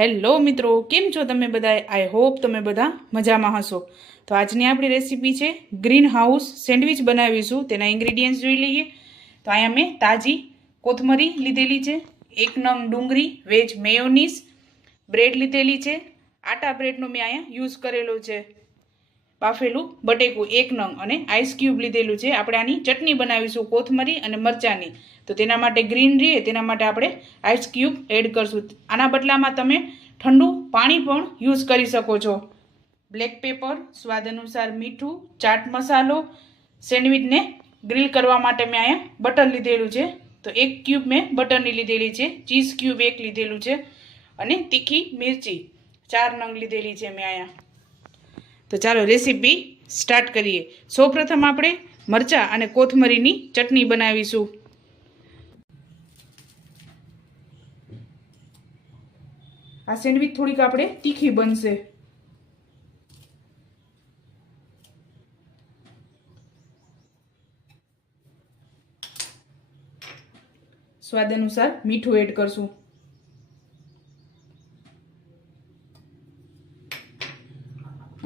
Hello મિત્રો, કેમ છો તમે બધા આઈ હોપ તમે બધા મજામાં હશો. તો આજની આપણી રેસીપી છે ગ્રીન હાઉસ સેન્ડવિચ બનાવીશું. તેના ઇન્ગ્રીડિયન્ટ્સ જોઈ લઈએ. તો અહીંયા મેં તાજી કોથમરી લીધેલી છે, એક નંગ ડુંગળી, વેજ મેયોનીઝ, બ્રેડ લીધેલી છે. આટા બ્રેડનો મેં અહીંયા યુઝ કરેલો છે. બાફેલું બટેકું એક નંગ અને આઈસ ક્યુબ લીધેલું છે. આપણે આની ચટણી બનાવીશું, કોથમરી અને મરચાંની. તો તેના માટે ગ્રીન રહીએ, તેના માટે આપણે આઈસ ક્યુબ એડ કરશું. આના બદલામાં તમે ઠંડુ પાણી પણ યુઝ કરી શકો છો. બ્લેક પેપર સ્વાદ અનુસાર મીઠું, ચાટ મસાલો સેન્ડવિચને ગ્રીલ કરવા માટે મેં અહીંયા બટર લીધેલું છે. તો એક ક્યુબ મેં બટરની લીધેલી છે ચીઝ ક્યુબ એક લીધેલું છે અને તીખી મિરચી ચાર નંગ લીધેલી છે મેં અહીંયા. તો ચાલો રેસીપી સ્ટાર્ટ કરીએ. સૌપ્રથમ આપણે મરચાં અને કોથમરીની ચટણી બનાવીશું. આ સેન્ડવિચ થોડીક આપણે તીખી બનશે. સ્વાદ અનુસાર મીઠું એડ કરશું.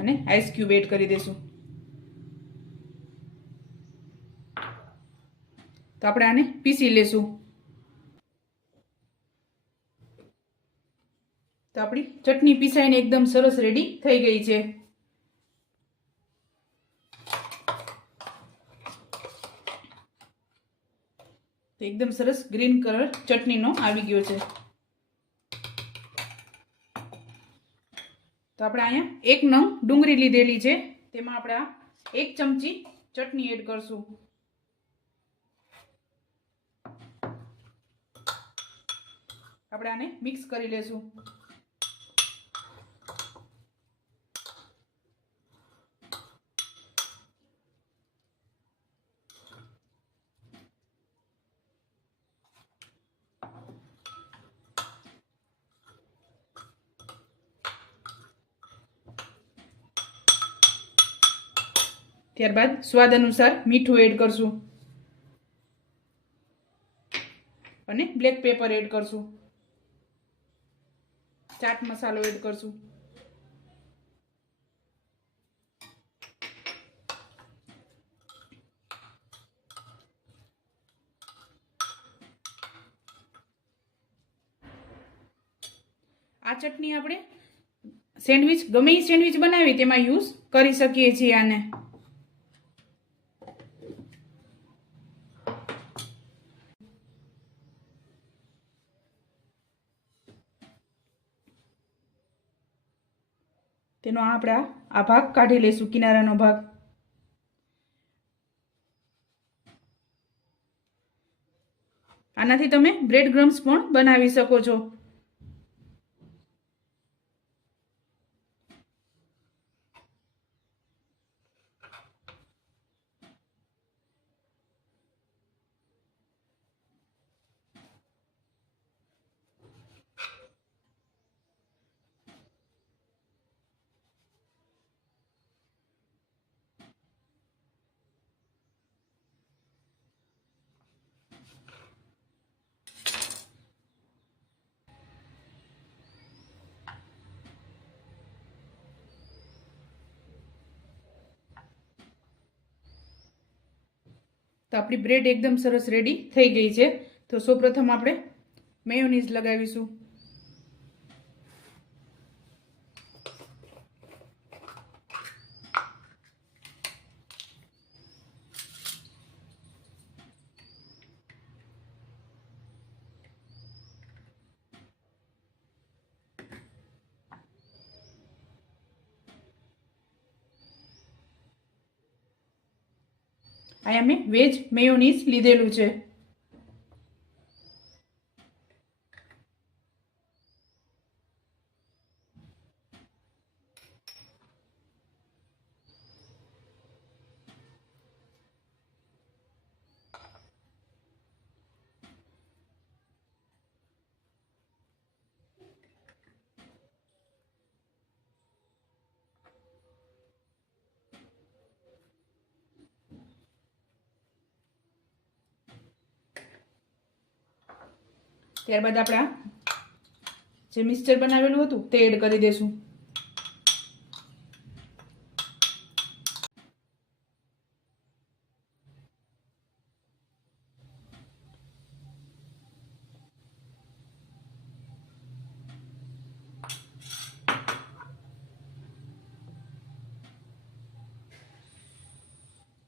અને આઈસ ક્યુબ એડ કરી દેશું. તો આપણે આને પીસી લેશું. તો આપણી ચટણી પીસાઈને એકદમ સરસ રેડી થઈ ગઈ છે. એકદમ સરસ ગ્રીન કલર ચટણીનો આવી ગયો છે. તો આપણે અહીંયા એક નંગ ડુંગળી લીધેલી છે. તેમાં આપણે એક ચમચી ચટણી એડ કરશું. આપણે આને મિક્સ કરી લેશું. ત્યારબાદ સ્વાદ અનુસાર મીઠું એડ કરશું. અને બ્લેક પેપર એડ કરશું. ચાટ મસાલો એડ કરશું. આ ચટણી આપણે સેન્ડવિચ ગમે એ સેન્ડવિચ બનાવી તેમાં યુઝ કરી શકીએ છીએ આને. તેનો આપણે આ ભાગ કાઢી લઈશું, કિનારાનો ભાગ. આનાથી તમે બ્રેડ ક્રમ્સ પણ બનાવી શકો છો. તો આપણી બ્રેડ એકદમ સરસ રેડી થઈ ગઈ છે. તો સૌપ્રથમ આપણે મેયોનીઝ લગાવીશું. અહીંયા મેં વેજ મેયોનીઝ લીધેલું છે. ત્યારબાદ આપણે આ જે મિક્સચર બનાવેલું હતું, તે એડ કરી દેશું.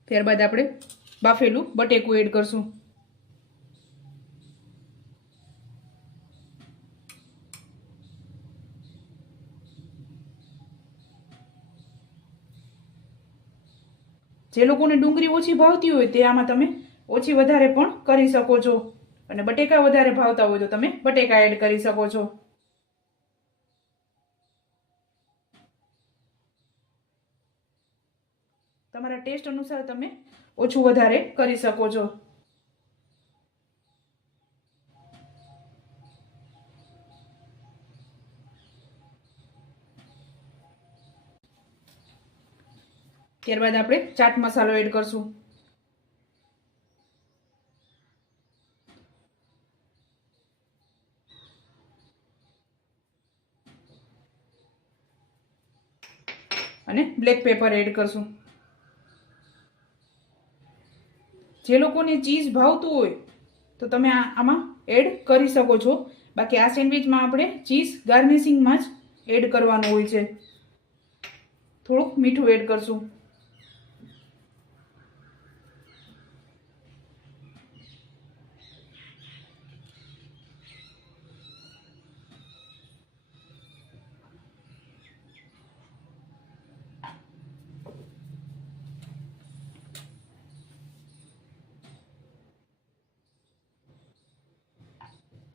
ત્યારબાદ આપણે બાફેલું બટેકું એડ કરશું. જે લોકોને ડુંગળી ઓછી ભાવતી હોય તે આમાં તમે ઓછી વધારે પણ કરી શકો છો. અને બટેકા વધારે ભાવતા હોય તો તમે બટેકા એડ કરી શકો છો. તમારા ટેસ્ટ અનુસાર તમે ઓછું વધારે કરી શકો છો. ત્યારબાદ આપણે ચાટ મસાલો એડ કરશું. અને બ્લેક પેપર એડ કરશું. જે લોકોને ચીઝ ભાવતું હોય, તો તમે આમાં એડ કરી શકો છો. બાકી આ સેન્ડવિચમાં આપણે ચીઝ ગાર્નિશિંગમાં જ એડ કરવાનું હોય છે. થોડુંક મીઠું એડ કરશું.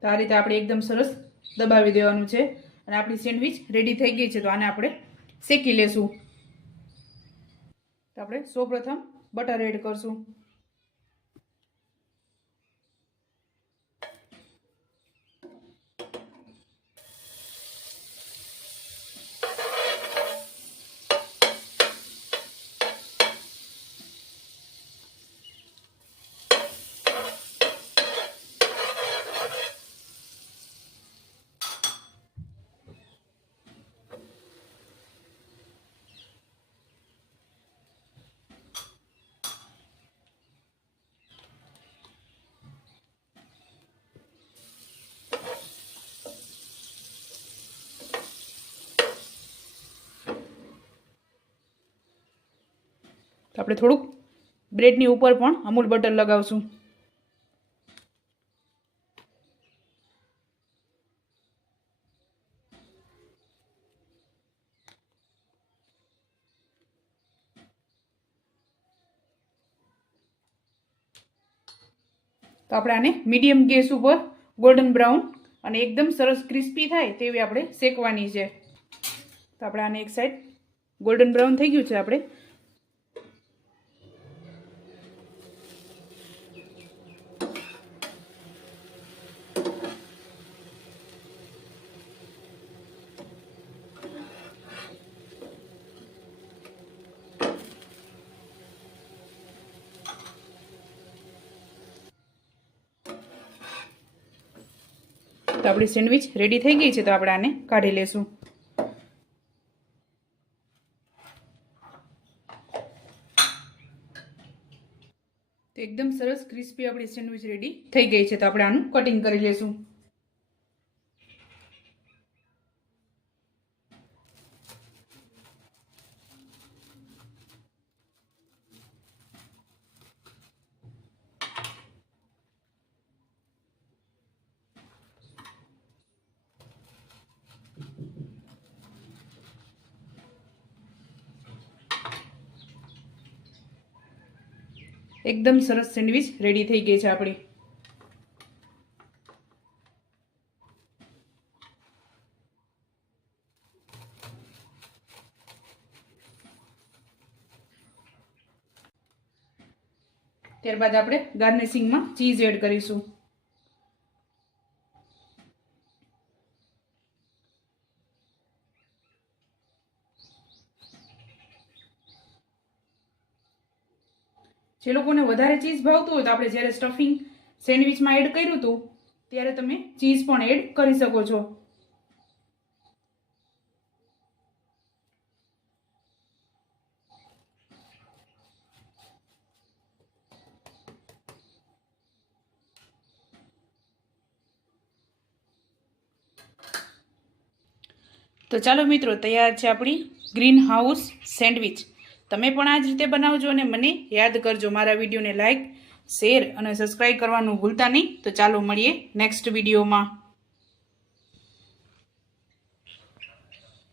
તો આ રીતે આપણે એકદમ સરસ દબાવી દેવાનું છે અને આપણી સેન્ડવિચ રેડી થઈ ગઈ છે. તો આને આપણે શેકી લેશું. તો આપણે સૌપ્રથમ બટર એડ કરશું. આપણે થોડુંક બ્રેડની ઉપર પણ અમૂલ બટર લગાવશું. તો આપણે આને મીડિયમ ગેસ ઉપર ગોલ્ડન બ્રાઉન અને એકદમ સરસ ક્રિસ્પી થાય તેવી આપણે શેકવાની છે. તો આપણે આને એક સાઈડ ગોલ્ડન બ્રાઉન થઈ ગયું છે આપણે. તો આપણી સેન્ડવિચ રેડી થઈ ગઈ છે તો આપણે આને કાઢી લેશું. તો એકદમ સરસ ક્રિસ્પી આપણી સેન્ડવિચ રેડી થઈ ગઈ છે તો આપણે આનું કટિંગ કરી લેશું. એકદમ સરસ સેન્ડવિચ રેડી થઈ ગઈ છે આપણી. ત્યારબાદ આપણે ગાર્નિશિંગમાં ચીઝ એડ કરીશું. જે લોકોને વધારે ચીઝ ભાવતું હોય તો આપણે જ્યારે સ્ટફિંગ સેન્ડવિચમાં એડ કર્યું હતું, ત્યારે તમે ચીઝ પણ એડ કરી શકો છો. તો ચાલો મિત્રો, તૈયાર છે આપણી ગ્રીન હાઉસ સેન્ડવિચ તમે પણ આ જ રીતે બનાવજો અને મને યાદ કરજો મારા વિડીયોને લાઇક શેર અને સબસ્ક્રાઈબ કરવાનું ભૂલતા નહીં. તો ચાલો મળીએ નેક્સ્ટ વિડીયોમાં.